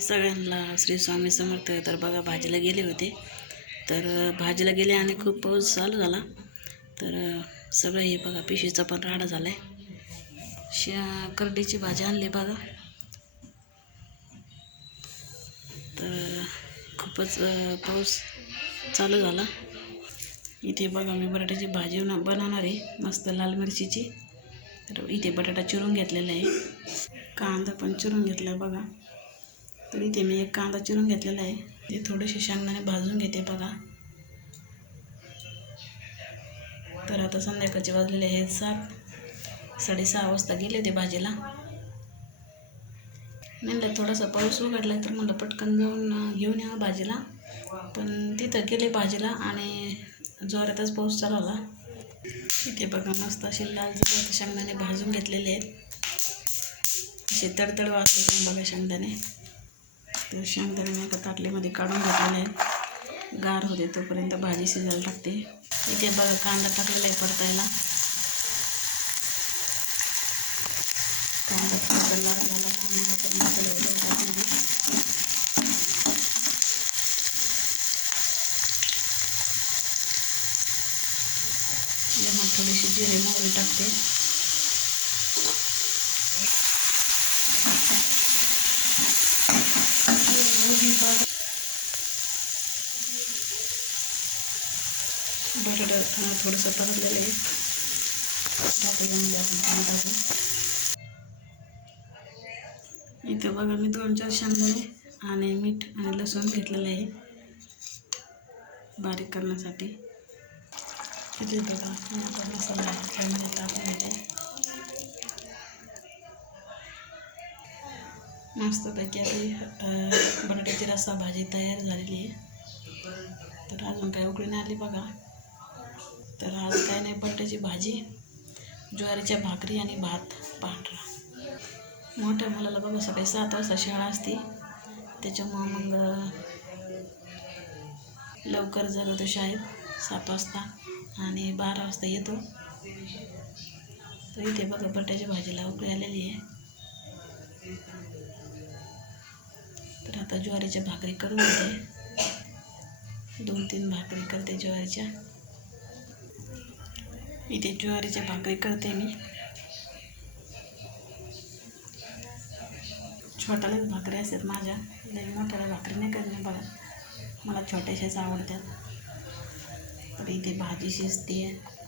सगळ्यांना श्री स्वामी समर्थ तर बघा भाजीला गेले होते. तर भाजीला गेले आणि खूप पाऊस चालू झाला. तर सगळं हे बघा पिशीचा पण राडा झाला आहे शा करडीची भाजी आणली बघा. तर खूपच पाऊस चालू झाला. इथे बघा मी बटाट्याची भाजी बनवणार आहे. मस्त लाल मिरचीची. तर इथे बटाटा चिरून घेतलेला आहे. कांदा पण चिरून घेतला बघा. तर इथे मी एक कांदा चिरून घेतलेला आहे. ते थोडेसे शेंगदाणे भाजून घेते बघा. तर आता संध्याकाळचे वाजलेले आहेत सात. साडेसहा वाजता गेले ते भाजीला. म्हणलं थोडासा पाऊस उघडला तर म्हणलं पटकन जाऊन घेऊन या भाजीला. पण तिथं गेले भाजीला आणि जोरातच पाऊस चालवला. इथे बघा मस्त असे लाल जबरदस्त शेंगदाणे भाजून घेतलेले आहेत. असे तडतड वाजले पण बघा शेंगदाणे. तर शेंगदाणे मी एका ताटलीमध्ये काढून घेतलेले आहेत. गार होते तोपर्यंत भाजी शिजायला टाकते. इथे बघा कांदा टाकलेला आहे परतायला. कांदा थोडा झाला कांदा आपण टाकले मग थोडीशी जिरे मोहरी टाकते. बटाटा थोडंसं परतलेलं आहे. टाकूया आपण पाणी टाकू इथं बघा मी दोन चार शेंगदाणे आणि मीठ आणि लसूण घेतलेलं आहे. बारीक करण्यासाठी. इथे बघा मी आता मसाला त्यामध्ये टाकून घेते मस्तपैकी आपली बटाट्याची रस्सा भाजी तयार झालेली आहे. तर अजून काही उकळी नाही आली बघा. तर आज काय नाही बटाची भाजी ज्वारीच्या भाकरी आणि भात पांढरा. मोठ्या मुलाला बघा सकाळी सात वाजता शाळा असते. त्याच्यामुळं मग लवकर जातो तो शाळेत सात वाजता आणि बारा वाजता येतो. तर इथे बघा बट्ट्याची भाजीला उकळी आलेली आहे. तर आता ज्वारीच्या भाकरी करून घेते. दोन तीन भाकरी करते ज्वारीच्या. इथे ज्वारीच्या भाकरी करते मी. छोट्यालाच भाकरी असतात माझ्या. लई मोठ्याला भाकरी नाही करणे बघा. मला छोट्याशाच आवडतात. तर इथे भाजी शिजते.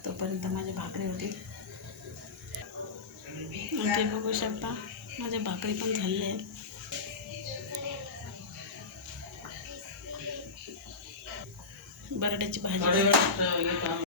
तोपर्यंत माझी भाकरी होती. इथे बघू शकता माझ्या भाकरी पण झालेल्या आहेत. बटाट्याची भाजी.